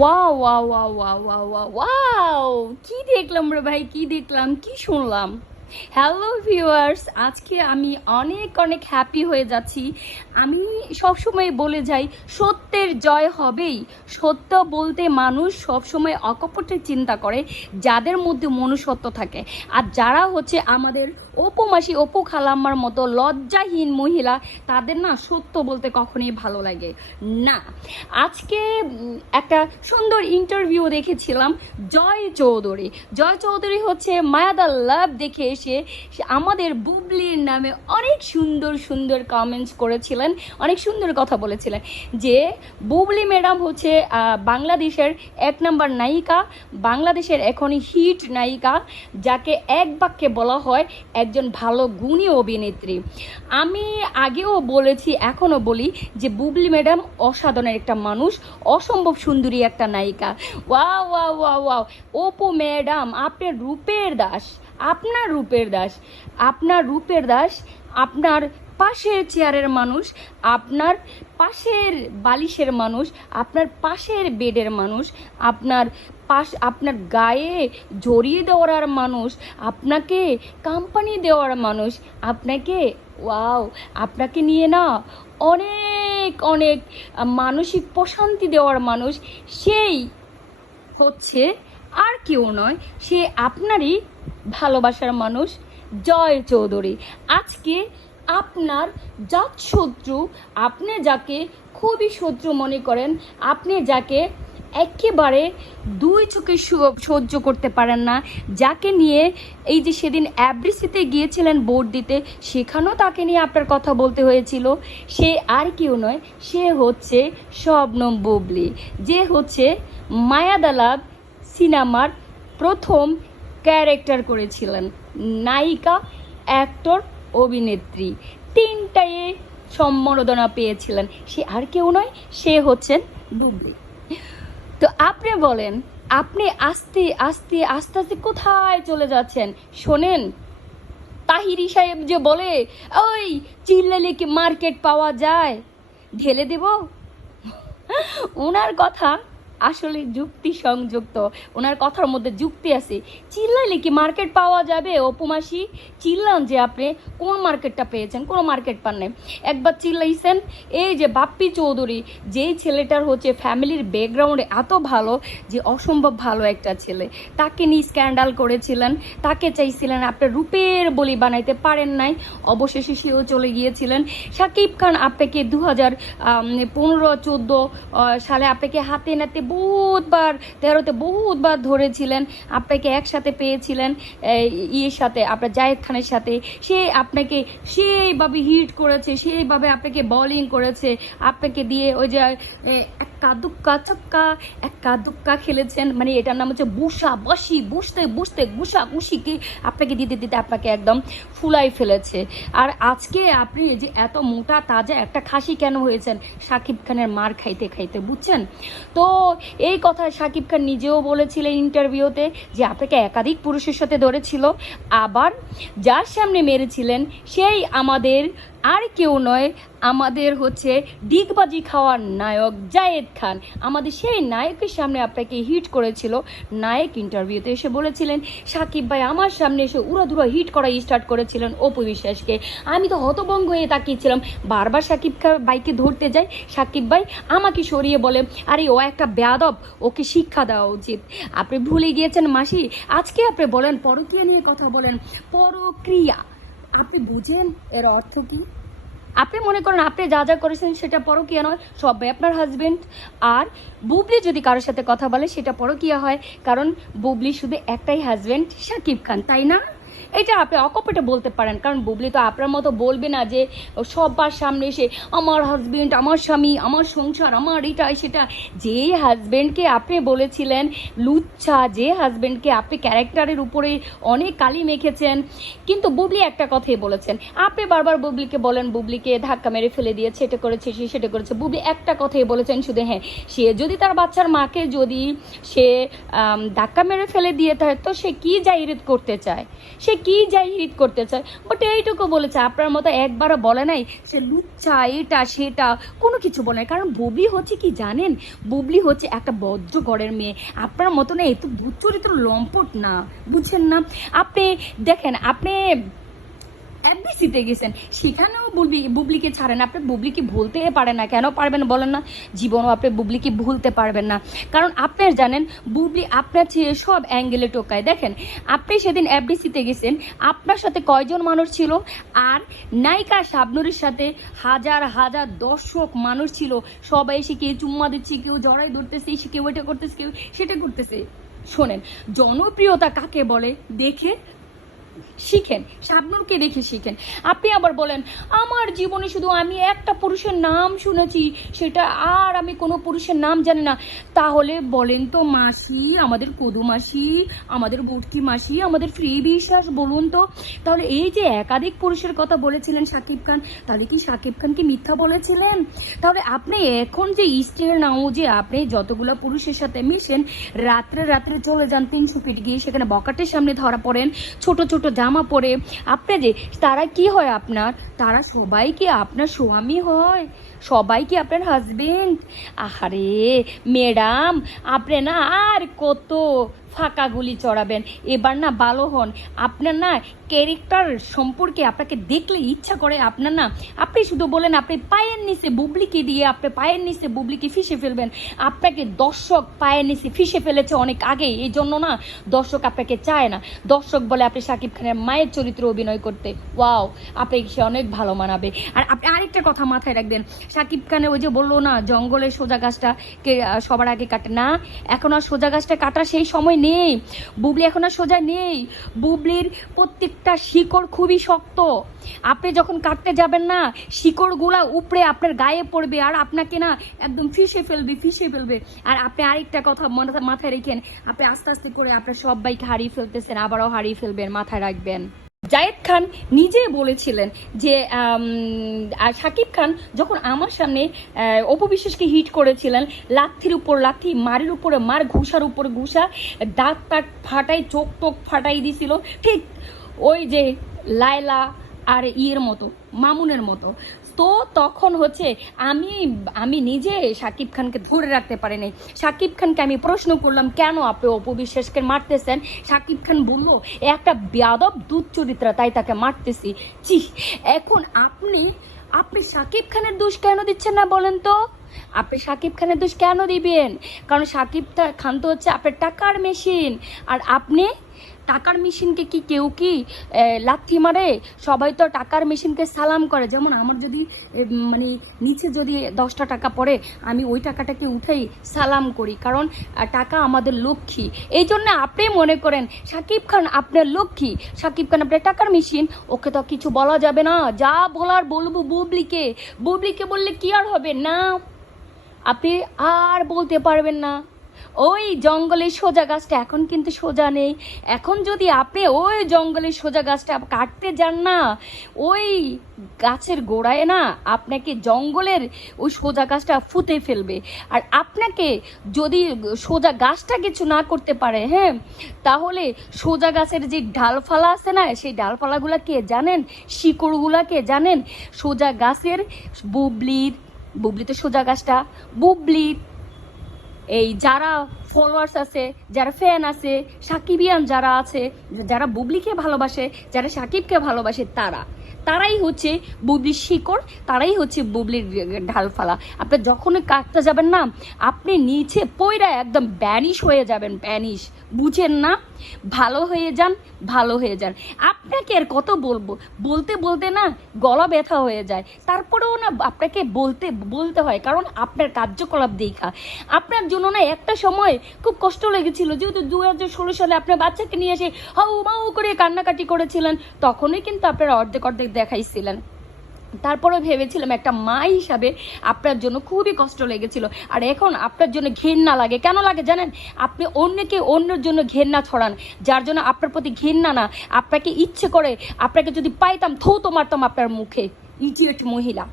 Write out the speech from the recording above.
Wow wow wow wow wow wow wow, কি দেখলাম রে ভাই, কি দেখলাম, কি শুনলাম। হ্যালো ভিউয়ার্স, আজকে আমি অনেক অনেক হ্যাপি হয়ে যাচ্ছি। আমি সবসময় বলে যাই, সত্যের জয় হবেই। সত্য বলতে মানুষ সবসময় অকপটে চিন্তা করে, যাদের মধ্যে মনুষ্যত্ব থাকে। আর যারা হচ্ছে আমাদের অপু মাসি, অপু খালাম্মার মতো লজ্জাহীন মহিলা, তাদের না সত্য বলতে কখনোই ভালো লাগে না। আজকে একটা সুন্দর ইন্টারভিউ দেখেছিলাম জয় চৌধুরী হচ্ছে মায়াদা লাভ দেখে এসে সে আমাদের বুবলির নামে অনেক সুন্দর সুন্দর কমেন্টস করেছিলেন, অনেক সুন্দর কথা বলেছিলেন যে বুবলি ম্যাডাম হচ্ছে বাংলাদেশের এক নম্বর নায়িকা, বাংলাদেশের এখনই হিট নায়িকা, যাকে এক বাক্যে বলা হয় একজন ভালো গুণী অভিনেত্রী। আমি আগেও বলেছি, এখনও বলি যে বুবলি ম্যাডাম অসাধারণ একটা মানুষ, অসম্ভব সুন্দরী একটা নায়িকা। Wow wow wow wow, Apu madam আপনার রূপের দাস, আপনার রূপের দাস, আপনার রূপের দাস, আপনার পাশের চেয়ারের মানুষ, আপনার পাশের বালিশের মানুষ, আপনার পাশের বেডের মানুষ, আপনার গায়ে জড়িয়ে দেওয়ার মানুষ, আপনাকে কোম্পানি দেওয়ার মানুষ, আপনাকে ওয়াও, আপনাকে নিয়ে না অনেক অনেক মানসিক প্রশান্তি দেওয়ার মানুষ, সেই হচ্ছে আর কেউ নয়, সে আপনারই ভালোবাসার মানুষ জয় চৌধুরী। আজকে আপনার জাত শত্রু, আপনি যাকে খুবই শত্রু মনে করেন, আপনি যাকে একেবারে দুই চোখে সহ্য করতে পারেন না, যাকে নিয়ে এই যে সেদিন অ্যাব্রিসিতে গিয়েছিলেন ভোট দিতে, সেখানেও তাকে নিয়ে আপনার কথা বলতে হয়েছিল, সে আর কেউ নয়, সে হচ্ছে শবনম বুবলি, যে হচ্ছে মায়াদা লাভ সিনেমার প্রথম ক্যারেক্টার করেছিলেন, নায়িকা, অ্যাক্টর, অভিনেত্রী, তিনটায় সম্মাননা পেয়েছিলেন। সে আর কেউ নয়, সে হচ্ছেন বুবলি। তো আপনি বলেন, আপনি আস্তে আস্তে আস্তে আস্তে কোথায় চলে যাচ্ছেন? শোনেন, তাহিরি সাহেব যে বলে, ওই চিল্লালে কি মার্কেট পাওয়া যায়, ঢেলে দেব, ওনার কথা আসলে যুক্তি সংযুক্ত, ওনার কথার মধ্যে যুক্তি আছে। চিল্লাইলে কি মার্কেট পাওয়া যাবে? অপুমাসি চিল্লান যে আপনি কোন মার্কেটটা পেয়েছেন, কোনো মার্কেট পান নাই। একবার চিল্লাইছেন এই যে বাপ্পি চৌধুরী, যেই ছেলেটার হচ্ছে ফ্যামিলির ব্যাকগ্রাউন্ডে এত ভালো, যে অসম্ভব ভালো একটা ছেলে, তাকে নিয়ে স্ক্যান্ডাল করেছিলেন, তাকে চাইছিলেন আপনার রূপের বলি বানাইতে পারেন নাই, অবশেষে সেও চলে গিয়েছিলেন। শাকিব খান আপনাকে 2015-14 সালে আপনাকে হাতে নাতে বহুতবার, 13তে বহুতবার ধরেছিলেন, আপনাকে একসাথে পেয়েছিলেন ইয়ের সাথে, আপনার জায়েদ খানের সাথে। সে আপনাকে সেইভাবে হিট করেছে, সেইভাবে আপনাকে বোলিং করেছে, আপনাকে দিয়ে ওই যে এক্কা দুক্কা চক্কা, এক্কা দুক্কা খেলেছেন, মানে এটার নাম হচ্ছে বুসা বসি, বুঝতে বুঝতে গুসা গুসিকে আপনাকে দিতে দিতে আপনাকে একদম ফুলাই ফেলেছে। আর আজকে আপনি যে এত মোটা তাজা একটা খাসি কেন হয়েছেন? শাকিব খানের মার খাইতে খাইতে, বুঝছেন তো? এই কথা শাকিব খান নিজেও বলেছিলেন ইন্টারভিউতে, যে আপনাকে একাধিক পুরুষের সাথে ধরেছিল, আবার যার সামনে মেরেছিলেন সেই আমাদের আর কেউ নয়, আমাদের হচ্ছে ডিগবাজি খাওয়ার নায়ক জায়েদ খান। আমাদের সেই নায়কের সামনে আপনাকে হিট করেছিল। নায়ক ইন্টারভিউতে এসে বলেছিলেন, সাকিব ভাই আমার সামনে এসে উড়াধুরা হিট করা স্টার্ট করেছিলেন অপু বিশ্বাসকে। আমি তো হতভম্ব হয়ে তাকিয়েছিলাম, বারবার সাকিব ভাইকে ধরতে যাই, সাকিব ভাই আমাকে সরিয়ে বলে, আরে ও একটা বেয়াদব, ওকে শিক্ষা দেওয়া উচিত। আপনি ভুলে গিয়েছেন মাসি, আজকে আপনি বলেন পরক্রিয়া নিয়ে কথা বলেন, পরক্রিয়া আপনি বুঝেন এর অর্থ কি? আপনি মনে করেন আপনি যা যা করেছেন সেটা পরকীয়া নয়, সবাই আপনার হাজবেন্ড। আর বুবলি যদি কারোর সাথে কথা বলে সেটা পরকীয়া হয়, কারণ বুবলি শুধু একটাই হাজবেন্ড, শাকিব খান, তাই না? এটা আপনি অকপটে বলতে পারেন, কারণ বুবলি তো আপনার মতো বলবে না যে সবার সামনে এসে আমার হাজবেন্ড, আমার স্বামী, আমার সংসার, আমার এটা সেটা। যে হাজবেন্ডকে আপনি বলেছিলেন লুচ্ছা, যে হাজবেন্ডকে আপনি ক্যারেক্টারের উপরে অনেক কালি মেখেছেন, কিন্তু বুবলি একটা কথাই বলেছেন। আপনি বারবার বুবলিকে বলেন বুবলিকে ধাক্কা মেরে ফেলে দিয়েছে, এটা করেছে, সে সেটা করেছে। বুবলি একটা কথাই বলেছেন শুধু, হ্যাঁ, সে যদি তার বাচ্চার মাকে যদি সে ধাক্কা মেরে ফেলে দিয়ে থাকে, তো সে কি জাহিরাত করতে চায়, সে কি যাই হিট করতে চায়, বাট এইটুকু বলেছে, আপনার মতো একবারও বলে নাই সে লুচ্চা এটা সেটা, কোনো কিছু বলে নাই। কারণ বুবলি হচ্ছে কি জানেন, বুবলি হচ্ছে একটা বজ্র ঘরের মেয়ে, আপনার মতো না এত দুচরিত্র লম্পট না, বুঝছেন না? আপনি দেখেন, আপনি এফডিসিতে গেছেন, সেখানেও বুবলিকে ছাড়েন, আপনি বুবলিকে ভুলতে পারেন না, কেন পারবেন বলেন না? জীবনও আপনি বুবলিকে ভুলতে পারবেন না, কারণ আপনি জানেন বুবলি আপনার চেয়ে সব অ্যাঙ্গেলে টোকায়। দেখেন, আপনি সেদিন এফডিসিতে গেছেন, আপনার সাথে কয়জন মানুষ ছিল, আর নায়িকা শাবনুরের সাথে হাজার হাজার দর্শক মানুষ ছিল, সবাই এসে কেউ চুম্মা দিচ্ছে, কেউ জড়াই ধরতেছে, এসে কেউ এটা করতেছে, কেউ সেটা করতেছে। শোনেন, জনপ্রিয়তা কাকে বলে দেখে শিখেন, শাবনূরকে দেখে শিখেন। আপনি আবার বলেন আমার জীবনে শুধু আমি একটা পুরুষের নাম শুনেছি, সেটা আর আমি কোনো পুরুষের নাম জানি না। তাহলে বলেন তো মাসি, আমাদের কদু মাসি, আমাদের বুটকি মাসি, আমাদের ফ্রি বিশ্বাস বলুন তো। তাহলে এই যে একাধিক পুরুষের কথা বলেছিলেন শাকিব খান, তাহলে কি শাকিব খান কি মিথ্যা বলেছিলেন? তাহলে আপনি এখন যে স্টেল নাও যে আপনি যতগুলো পুরুষের সাথে মিশেন, রাত্রে রাত্রে চলে যান 300 ফিট গিয়ে, সেখানে বকাটের সামনে ধরা পড়েন ছোট ছোট জামা পরে, আপনি যে তারা কি হয় আপনার, তারা সবাই কি আপনার স্বামী হয়, সবাই কি আপনার হাজবেন্ড? আহারে ম্যাডাম, আপনি না আর কত ফাঁকা গুলি চড়াবেন, এবার না ভালো হন। আপনার না ক্যারেক্টার সম্পর্কে আপনাকে দেখলে ইচ্ছা করে, আপনার না, আপনি শুধু বলেন আপনি পায়ের নিচে বুবলিকে দিয়ে আপনি পায়ের নিচে বুবলিকে ফিসে ফেলবেন, আপনাকে দর্শক পায়ের নিচে ফিসে ফেলেছে অনেক আগে, এই জন্য না দর্শক আপনাকে চায় না। দর্শক বলে আপনি শাকিব খানের মায়ের চরিত্রে অভিনয় করতে, ওয়াও, আপনাকে সে অনেক ভালো মানাবে। আর আপনি আরেকটা কথা মাথায় রাখবেন, শাকিব খানের ওই যে বললো না জঙ্গলের সোজা গাছটা কে সবার আগে কাটে না, এখন আর সোজা গাছটা কাটা সেই সময় নেই, বুবলি এখন আর সোজা নেই, বুবলির প্রত্যেকটা শিকড় খুবই শক্ত, আপনি যখন কাটতে যাবেন না শিকড়গুলা উপরে আপনার গায়ে পড়বে, আর আপনাকে না একদম ফিসে ফেলবে। আর আপনি আরেকটা কথা মাথায় রেখেন, আপনি আস্তে আস্তে করে আপনার সব বাইকে হারিয়ে ফেলতেছেন, আবারও হারিয়ে ফেলবেন, মাথায় রাখবেন। জায়েদ খান নিজে বলেছিলেন যে শাকিব খান যখন আমার সামনে অপু বিশ্বাসকে হিট করেছিলেন, লাথির উপর লাথি, মারের উপরে মার, ঘুষার উপরে ঘুষা, দাঁত টাক ফাটাই, চোখ টোক ফাটাই দিছিল, ঠিক ওই যে লায়লা আর ইয়ের মতো, মামুনের মতো। তো তখন হচ্ছে আমি নিজে শাকিব খানকে ধরে রাখতে পারি নাই। শাকিব খানকে আমি প্রশ্ন করলাম কেন আপনি অপু বিশ্বাসকে মারতেছেন, শাকিব খান বলল একটা বেয়াদব দুধ চরিত্র, তাই তাকে মারতেছি। জি, এখন আপনি শাকিব খানের দোষ কেন দিচ্ছেন না বলেন তো? আপনি শাকিব খানের দোষ কেন দিবেন? কারণ শাকিব খান তো হচ্ছে আপনার টাকার মেশিন, আর আপনি টাকার মেশিনকে কি কেউ কি লাথি মারে? সবাই তো টাকার মেশিনকে সালাম করে। যেমন আমার যদি মানে নিচে যদি 10টা টাকা পড়ে, আমি ওই টাকাটাকে উঠেই সালাম করি, কারণ টাকা আমাদের লক্ষ্মী। এই জন্য আপনি মনে করেন শাকিব খান আপনার লক্ষ্মী, শাকিব খান আপনার টাকার মেশিন, ওকে তো কিছু বলা যাবে না, যা বলার বলবো বুবলিকে বললে কি আর হবে না, আপনি আর বলতে পারবেন না। ওই জঙ্গলের সোজা গাছটা এখন কিন্তু সোজা নেই, এখন যদি আপনি ওই জঙ্গলের সোজা গাছটা কাটতে যান না, ওই গাছের গোড়ায় না আপনাকে জঙ্গলের ওই সোজা গাছটা ফুতে ফেলবে। আর আপনাকে যদি সোজা গাছটা কিছু না করতে পারে, হ্যাঁ, তাহলে সোজা গাছের যে ডালপালা আছে না, সেই ডালপালাগুলা কে জানেন, শিকড়গুলা কে জানেন? সোজা গাছের বুবলি তো সোজা গাছটা, বুবলির এই যারা ফলোয়ার্স আছে, যারা ফ্যান আছে, সাকিবিয়ান যারা আছে, যারা বুবলিকে ভালোবাসে, যারা সাকিবকে ভালোবাসে, তারাই হচ্ছে বুবলির শিকড়, তারাই হচ্ছে বুবলির ঢালফালা। আপনি যখন কাটতে যাবেন না, আপনি নিচে পয়রা একদম ব্যানিশ হয়ে যাবেন, ব্যানিশ, বুঝেন না? ভালো হয়ে যান। আপনাকে আর কত বলবো, বলতে না গলা ব্যথা হয়ে যায়, তারপরেও না আপনাকে বলতে হয়, কারণ আপনার কার্যকলাপ দেখা। আপনার জন্য না একটা সময় খুব কষ্ট লেগেছিল, যেহেতু 2016 সালে আপনার বাচ্চাকে নিয়ে এসে হাউ মাউ করে কান্নাকাটি করেছিলেন, তখনই কিন্তু আপনারা অর্ধেক দেখাইছিলেন। তারপরে ভেবেছিলাম একটা মা হিসাবে আপনার জন্য খুবই কষ্ট লেগেছিল। আর এখন আপনার জন্য ঘেন্না লাগে, কেন লাগে জানেন? আপনি অন্যের জন্য ঘেন্না ছড়ান, যার জন্য আপনার প্রতি ঘেন্না না, আপনাকে ইচ্ছে করে, আপনাকে যদি পাইতাম থু তো মারতাম আপনার মুখে, ইডিয়েট মহিলা।